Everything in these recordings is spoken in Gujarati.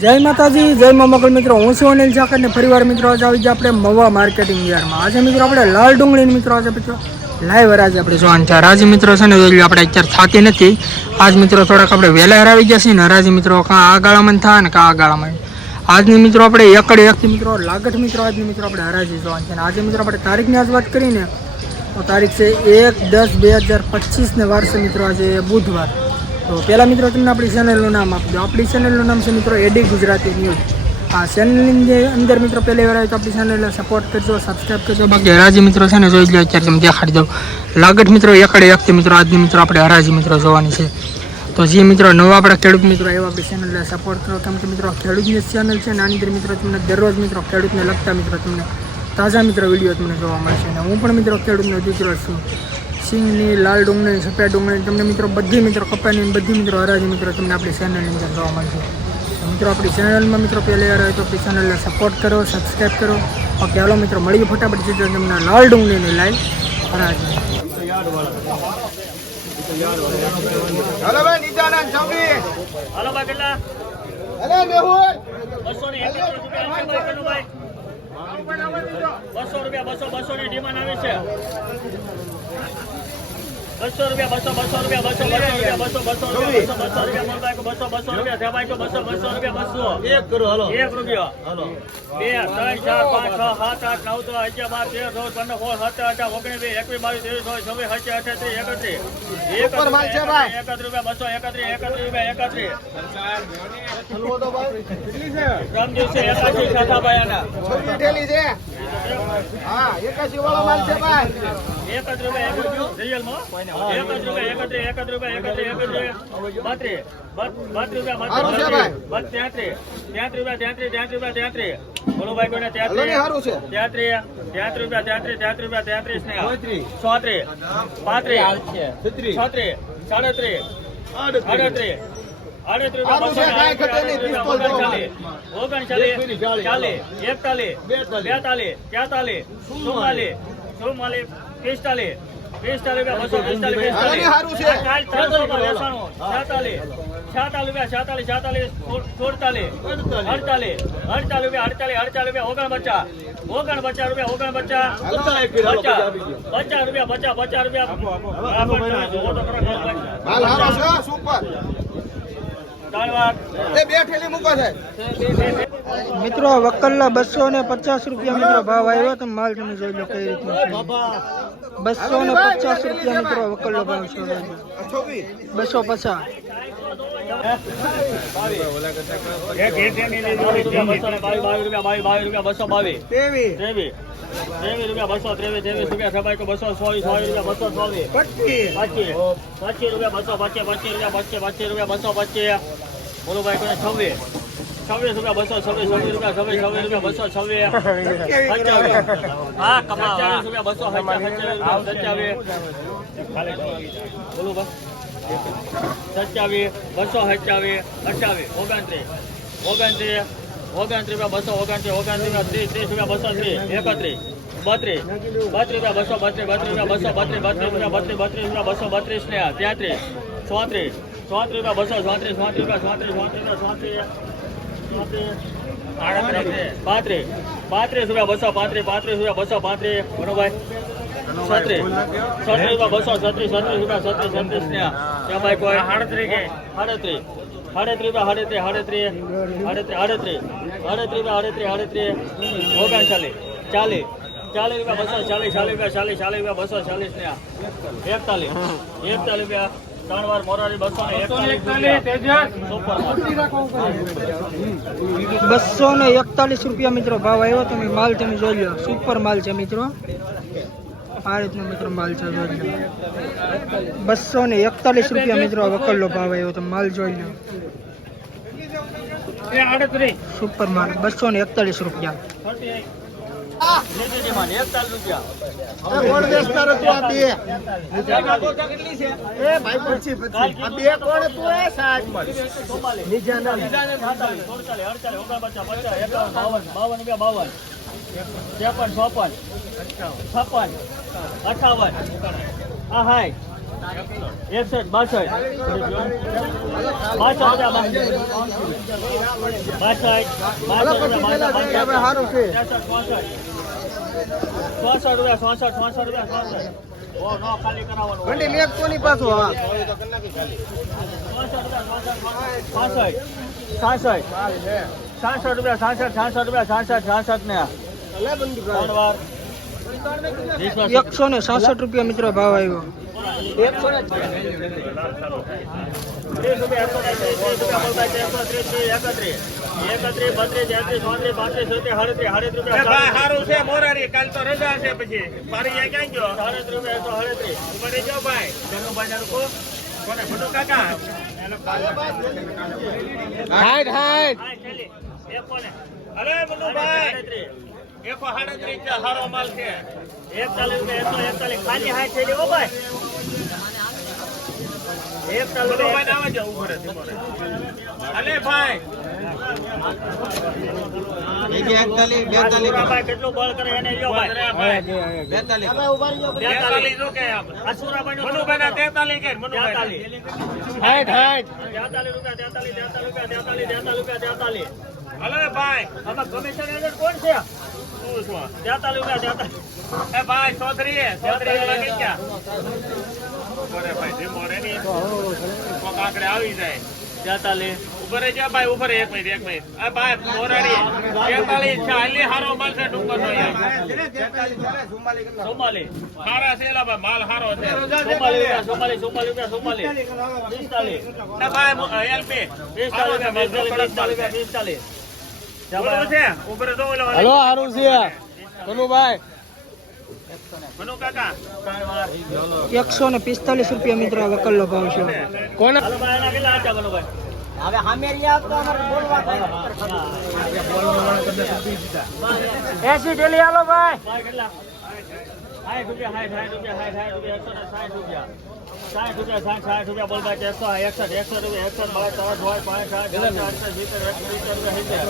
જય માતાજી, જય મા મોગલ મિત્રો. હું છું અનિલ ઝાકર ને ફરીવાર મિત્રો, આજે આવી ગયા આપણે મવા માર્કેટિંગ યાર્ડમાં આજે મિત્રો આપણે લાલ ડુંગળી મિત્રો, આજે મિત્રો લાઈવ હરાજી આપણે જોવાનું છે. હરાજી મિત્રો છે ને, જોઈ આપણે અત્યારે થતી નથી. આજ મિત્રો થોડાક આપણે વહેલા હરાવી ગયા છીએ ને, હરાજી મિત્રો કાં આ ગાળામાં થાય ને, કાં આ ગાળામાં. આજની મિત્રો આપણે એકડ એકથી મિત્રો, લાગઠ મિત્રો, આજની મિત્રો આપણે હરાજી જોવાની છે. આજે મિત્રો આપણે તારીખની આજ વાત કરીને, તો તારીખ છે એક દસ બે હજાર પચીસને વાર છે મિત્રો, આજે બુધવાર. તો પહેલાં મિત્રો તમને આપણી ચેનલનું નામ આપી દો આપણી ચેનલનું નામ છે મિત્રો એડી ગુજરાતી ન્યૂઝ આ ચેનલની જે અંદર મિત્રો પહેલી વાર તો આપણી ચેનલને સપોર્ટ કરજો સબસ્ક્રાઈબ કરજો. બાકી હરાજી મિત્રો છે ને જોઈ લો અત્યારે તમે દેખાડી દઉં લાગત મિત્રો એકડે એકથી મિત્રો આજની મિત્રો આપણે હરાજી મિત્રો જોવાની છે. તો જે મિત્રો નવા આપણા ખેડૂત મિત્રો એવા આપણી ચેનલને સપોર્ટ કરો. કેમ કે મિત્રો ખેડૂતની ચેનલ છે નાની અંદર મિત્રો તમને દરરોજ મિત્રો ખેડૂતને લગતા મિત્રો તમને તાજા મિત્રો વીડિયો તમને જોવા મળશે. અને હું પણ મિત્રો ખેડૂતનો દીકરો છું. સિંગની લાલ ડુંગળી સફેદ ડુંગળી તમને મિત્રો બધી મિત્રો કપાની બધી મિત્રો હરાજી મિત્રો તમને આપણી ચેનલની અંદર જોવા મળશે. મિત્રો આપણી ચેનલમાં મિત્રો પહેલી વાર તો આપણી ચેનલને સપોર્ટ કરો સબસ્ક્રાઈબ કરો. ઓકે હાલો મિત્રો મળીએ ફટાફટ સીધા તમને લાલ ડુંગળીની લાઈવ હરાજી. બસો ને રૂપિયા. બસો રૂપિયા બસો બસો ની ડિમાન્ડ આવી છે. બસો રૂપિયા બસો બસો રૂપિયા બસો બસો રૂપિયા બસો બસો રૂપિયા બસો બસો રૂપિયા મોબાઈલ બસો બસો રૂપિયા બસો બસો રૂપિયા બસો. એક કરો હલો. એક રૂપિયો. બે ત્રણ ચાર પાંચ છ સાત આઠ નવ દસ અગિયાર બાર તેર ચૌદ પંદર સોળ સત્તર અઢાર ઓગણીસ બે એકવીસ બાવીસ ત્રેવીસ ચોવીસ છવ્વીસ સત્યાવીસ અઠ્યાસી એકત્રીસ. એક. એકત્રીસ રૂપિયા બસો એકત્રીસ એકત્રીસ રૂપિયા એકત્રીસ. હલવો તો ભાઈ. કેટલી છે? ત્રણ દિવસે એકાશી ખાતા ભાઈ આના ઠેલી છે. હા એકાશી વાળો માલ છે ભાઈ. એક જ રૂપિયા એક જ એક જ રૂપિયા એક જ એક જ રૂપિયા એક જ બત્રીસ બત્રીસ રૂપિયા. બત્રીસ રૂપિયા રૂપિયા રૂપિયા રૂપિયા ને ચોત્રીસ પાંત્રીસ છત્રીસ સાડત્રીસ. પિસ્તાલીસ પિસ્તાલીસ બસો પિસ્તાલીસ. છેતાલીસ રૂપિયા. છેતાલીસ છાતાલીસ સુડતાલીસ અડતાલીસ અડતાલીસ રૂપિયા અડતાલીસ અડતાલીસ રૂપિયા. ઓગણ પચાસ ઓગણ પચાસ રૂપિયા ઓગણ પચાસ પચાસ રૂપિયા પચાસ પચાસ રૂપિયા મિત્રો વકલના બસો ને પચાસ રૂપિયા મિત્રો ભાવ આવ્યો તો માલ તમે જોઈ લો કઈ રીતનો બસો ને પચાસ રૂપિયા મિત્રો વકલનો ભાવ છે. બસો પચાસ. બસો બાવીસ ત્રેવીસ રૂપિયા બસો ત્રેવીસ રૂપિયા બસો ચોવીસ ચોવીસ રૂપિયા બસો ભાઈ છવ્વીસ છવ્વીસ રૂપિયા બસો છવ્વીસ છવ્વીસ રૂપિયા છવ્વીસ છવ્વીસ રૂપિયા બસો છવ્વીસ હા સત્યાવીસ રૂપિયા બસો સત્યાવીસ બોલો બસ સત્યાવીસ, બસો સત્યાવીસ અઠાવીસ ઓગણત્રીસ. ઓગણત્રીસ ઓગણત્રીસ રૂપિયા બસો ઓગણત્રીસ ઓગણત્રીસ ત્રીસ ત્રીસ રૂપિયા બસો ત્રીસ, એકત્રીસ, બત્રીસ બત્રીસ રૂપિયા બસો બત્રીસ બત્રીસ રૂપિયા બસો બત્રીસ બત્રીસ રૂપિયા બત્રીસ બત્રીસ રૂપિયા બસો બત્રીસ ને તેત્રીસ, ચોત્રીસ ચોત્રીસ રૂપિયા બસો ચોત્રીસ ચોત્રીસ રૂપિયા ચોત્રીસ ચોત્રીસ રૂપિયા ચોત્રીસ, પાંત્રીસ પાંત્રીસ રૂપિયા બસો પાંત્રીસ પાંત્રીસ રૂપિયા બસો પાંત્રીસ, બરોબર? છત્રીસ. છત્રીસ બસો છત્રીસ છત્રીસ છત્રીસ છત્રીસ ને ત્યાં કોઈ સાડત્રીસ સાડત્રીસ. સાડત્રીસ સાડત્રીસ સાડત્રીસ. સાડત્રીસ સાડત્રીસ. સાડત્રીસ સાડત્રીસ સાડત્રીસ. ઓગણચાલીસ. ચાલીસ. ચાલીસ રૂપિયા બસો ચાલીસ ચાલીસ રૂપિયા ચાલીસ ચાલીસ રૂપિયા બસો ચાલીસ ને એકતાલીસ. એકતાલીસ રૂપિયા ત્રણ વાર મોરારી બસો ને એકતાલીસ સુપર બસો ને એકતાલીસ રૂપિયા મિત્રો ભાવ આવ્યો તમે માલ તમે જોઈ લો. સુપર માલ છે મિત્રો. આ રીતનો મિત્રો માલ છે બસો ને એકતાલીસ રૂપિયા મિત્રો વકલ્લો ભાવ આવ્યો તો માલ જોઈ લો સુપર માલ બસો ને એકતાલીસ રૂપિયા એકતાલીસ રૂપિયા. એ કોણ વેચનાર હતું આ બે? એ ભાઈ પછી પછી. આ બે કોણ હતું એ? સાહેબ નિજાનંદ. બાવન બાવન. ત્રેપન ચોપન. છપ્પન. અઠાવન. આ હાય. એકસઠ બાસઠ બાસઠ રૂપિયા બાસઠ બાસઠ બાસઠ રૂપિયા બાસઠ સારું છે. ત્રેસઠ ચોસઠ ચોસઠ રૂપિયા ચોસઠ ચોસઠ રૂપિયા ચોસઠ ઓ નો ખાલી કરાવવાનું. મંડી મેક કોની પાછું હા? સાસઠ સાસઠ રૂપિયા સાસઠ સાસઠ રૂપિયા સાસઠ સાસઠ ને ત્રણ વાર વીસ વાર. એકસો ને સાસઠ રૂપિયા મિત્રો ભાવ આવ્યો. હાઈટ હાઈટ અરે મનુભાઈ સાડત્રીસ સાડત્રીસ છે સારો માલ છે. એકતાલીસ રૂપિયા એકસો એકતાલીસ. ખાલી હાથ થયેલી હો ભાઈ. નું ના અલે ભાઈ. આમાં. કમિશન એજન્ટ કોણ છે? એ ભાઈ ચૌધરી ચૌધરી લાગી ગયા છે ડુંગર નો છે ભાઈ માલ હારો છે રૂપિયા પિસ્તાલીસ રૂપિયા પિસ્તાલીસ હલો છે. કનુભાઈ. એકસો ને પિસ્તાલીસ રૂપિયા મિત્રો હવે કલ્લો ભાવ છે. કોને? એસી ડેલી હાલો ભાઈ. સાઠ રૂપિયા સાઠ સાઠ રૂપિયા સાઠ સાઠ રૂપિયા એકસો ને સાઠ રૂપિયા સાઠ રૂપિયા સાઠ સાઠ રૂપિયા બોલ ભાઈ એકસો એકસઠ એકસઠ રૂપિયા એકસઠ બાર ત્રણ હોય પાંચ સાઠ સાઠ અડસઠ સિત્તેર સિત્તેર રૂપિયા સિત્તેર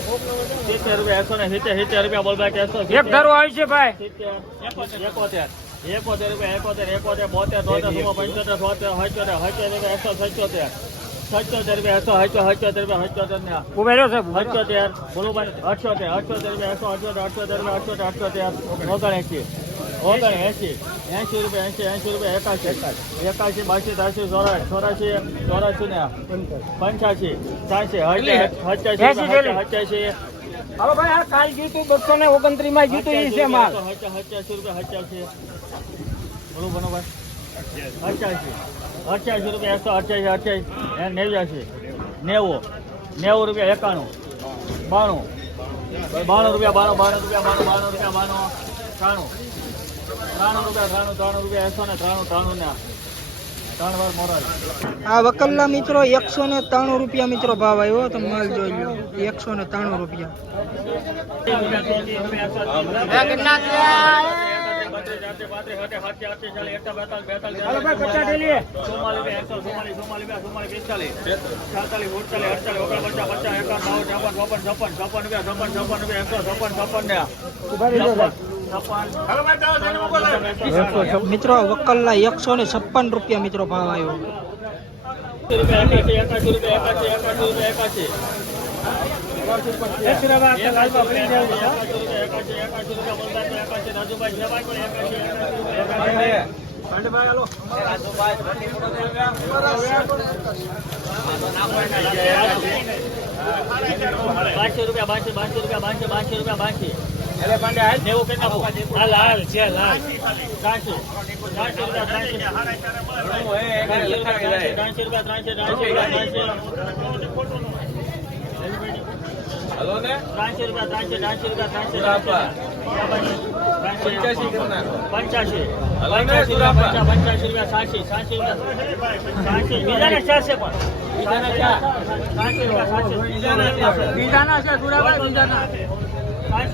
સિત્તેર રૂપિયા એકસો ને સિત્તેર સિત્તેર રૂપિયા બોલ ભાઈ એકસો એક ધારો આવી છે ભાઈ સિત્તેર એકોતેર એકોતેર એકોતેર રૂપિયા એકોતેર એકોતેર બોતેર તોતેર સુમો પંચોતેર સોતેર હચોતેર હચોતેર રૂપિયા એકસો સચોતેર સચોતેર રૂપિયા એકસો હચો હચોતેર રૂપિયા હચોતેર ને ઉભે રહ્યો સાહેબ અઠ્યોતેર બોલો ભાઈ અઠ્યોતેર અઠ્યોતેર રૂપિયા એકસો અઠ્યોતેર અઠ્યોતેર રૂપિયા અઠ્યોતેર અઠ્યોતેર ઓગણએંશી ઓગણએંશી એંસી રૂપિયા એંશી એંસી રૂપિયા એકાશી એકાશી બાસી ત્રાસી ચોરાશી ચોરાશી ચોરાસી ને પંચ્યાસી એંશી ડેલી. હચાસી હાલો ભાઈ આ કાલ જીતું બસો ને ઓગણત્રીસમાં જીતું એ છે માલ હચાસી રૂપિયા હચાસી બોલો બનો ભાઈ અઠ્યાસી અઠ્યાસી રૂપિયા એકસો અઠ્યાસી અઠ્યાસી નેવ્યાસી નેવું નેવું રૂપિયા એકાણું બાણું બાણું રૂપિયા બાણું બાણું રૂપિયા બાણું બાણું રૂપિયા બાણું ત્રાણું ત્રાણું રૂપિયા ત્રાણું રૂપિયા એકસો ને ને ત્રણ વાર આ વકલના મિત્રો એકસો ને ત્રાણું રૂપિયા મિત્રો ભાવ આવ્યો તમે માલ જોઈ લો એકસો ને ત્રાણું રૂપિયા. મિત્રો વકલના એકસો ને છપ્પન રૂપિયા મિત્રો ભાવ આવ્યો. એકાસી રૂપિયા એકાસી એકાસી રૂપિયા જાય બાંસી રૂપિયા પાંચસો પાંચસો રૂપિયા પાંચસો પાંચસો રૂપિયા પાંચસો એટલે પાંડે હાલ કેટલા આપો હાલ હાલ છે ત્રાસી રૂપિયા ત્રણસો ત્રણસો રૂપિયા ત્રણસો ત્રાસી રૂપિયા ત્રાસી ત્રાસી રૂપિયા ત્રણસો ત્રણસો રૂપિયા. ત્રણસો પંચ્યાસી પંચ્યાસી. રૂપિયા પંચ્યાસી રૂપિયા સાસી સાસી રૂપિયા. સાસી. બીજાને ચારશે પણ. બીજાને છે બીજાના.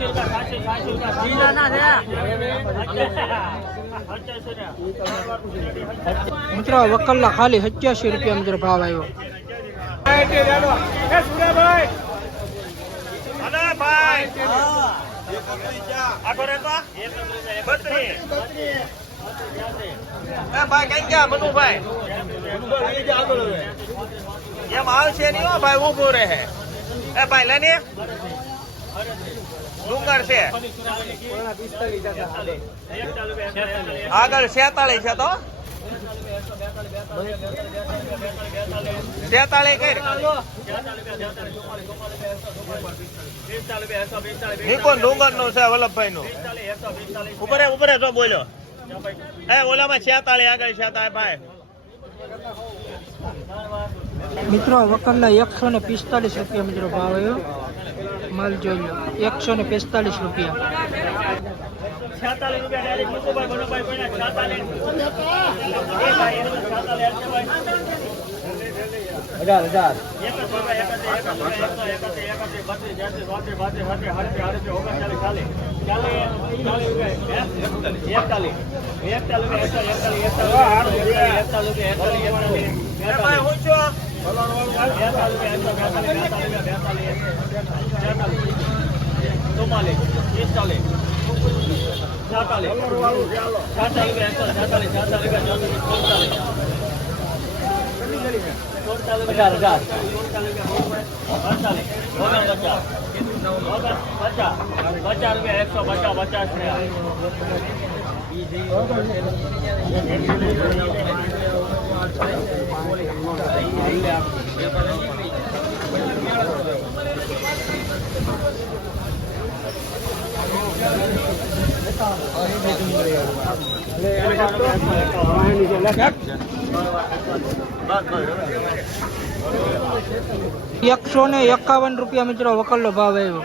રૂપિયા સાસી સાસી રૂપિયા. બીજાના છે. મિત્રો વકલના ખાલી સત્યાસી રૂપિયા મિત્રો ભાવ આવ્યો. એ સુરાભાઈ અલે ભાઈ આખો રે તો એ ભાઈ કઈ ગયા? મનુભાઈ એમ આવશે નહીં ભાઈ ઊભું રહે. એ ભાઈ લેને ડુંગર છે. આગળ છેતાળીસ છે તો. નિકોન ડુંગરનું છે વલ્લભભાઈ નું ઉપરે ઉપરે જો બોલ્યો ઓલામાં છેતાળી આગળ ભાઈ. મિત્રો વકરના એકસો ને પિસ્તાલીસ રૂપિયા મિત્રો ભાવ આવ્યો. માલ જોઈ લો એકસો ને પિસ્તાલીસ રૂપિયા હજાર હજાર? એકતાલીસ. એકતાલીસ એકતાલીસ, એકતાલીસ, ચુમ્માલીસ, પિસ્તાલીસ, છેતાલીસ, છેતાલીસ છેતાલીસ, છેતાલીસ ચોત્રીસ, સુડતાલીસ. હજાર અડતાલીસ ઓગણ પચાસ પચાસ પચાસ રૂપિયા એકસો પચાસ પચાસ રૂપિયા એકસો ને એકાવન રૂપિયા મિત્રો વકલનો ભાવ આવ્યો.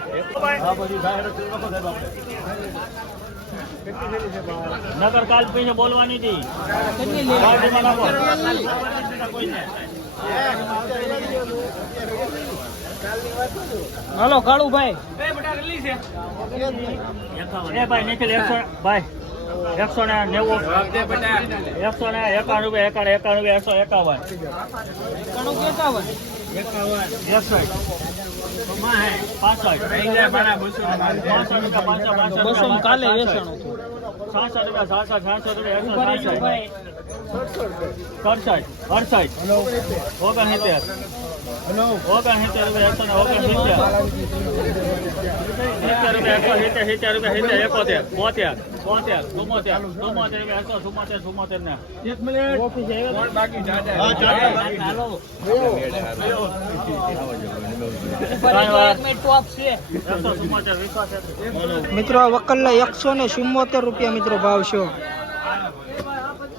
નગર કાલ પૈસા બોલવાની હતી. હલો. કાળુ ભાઈ ભાઈ એકસો ભાઈ એકસો ને નેવું. એકસો ને એકાણું રૂપિયા એકાવન. એકસો એકાવન? એકાવન પાસઠ બસો કાલે હતું છાસઠ રૂપિયા છાસઠ સાતસો રૂપિયા સડસઠ અડસઠ ઓગણસિત્તેર ઓગણસિત્તેર રૂપિયા એકસો ને ઓગણસિત્તેર સિત્તેર રૂપિયા એકસો સિત્તેર સિત્તેર રૂપિયા સિત્તેર એકોતેર બોતેર બોતેર ચુમ્મોતેર ચુમ્મોતેર રૂપિયા એકસો ચુમ્મોતેર ચુમ્મોતેર ને. એકસો ચુમ્મોતેર વિશ્વાસ મિત્રો વકલ એકસો ને ચુમ્મોતેર રૂપિયા મિત્રો ભાવ છે.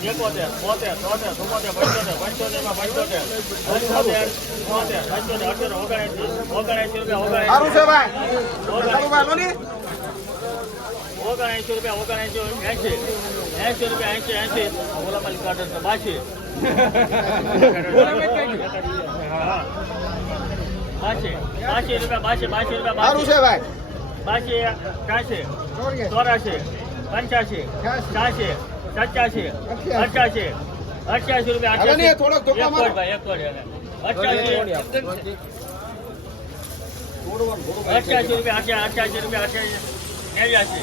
એકોતેર બોતેર ચોતેર ચુમ્મોતેર પંચોતેર પંચોતેરમાં પંચોતેર. પંચોતેર બોતેર પંચોતેર અઠ્યોતેર ઓગણએંસી ઓગણએંસી રૂપિયા ઓગણએંસી ઓગણએંસી રૂપિયા ઓગણએંસી એંસી એંસી રૂપિયા એંસી એંસી ઓલા માલિક ગાર્ડન તો બાસી. બાસી. બાસી રૂપિયા બાસી બાસી રૂપિયા બાસી. બાસી ત્યાસી ચોરાશી પંચ્યાસી છ્યાસી. સત્યાસી અઠ્યાસી. અઠ્યાસી રૂપિયા અઠ્યાસી. થોડોક ધોકા મારો. ભાઈ એક અઠ્યાસી. અઠ્યાસી રૂપિયા અઠ્યાસી રૂપિયા અઠ્યાસી. નેવ્યાસી.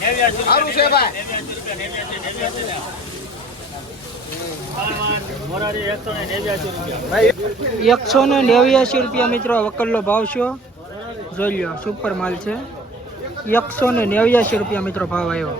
નેવ્યાસી સારું છે ભાઈ. નેવ્યાસી રૂપિયા નેવ્યાસી નેવ્યાસી ને. પાન, મોરારી એકસો ને નેવ્યાસી રૂપિયા. મિત્રો વકલનો ભાવ છે. જોઈ લો સુપર માલ છે. એકસો ને નેવ્યાસી રૂપિયા મિત્રો ભાવ આવ્યો.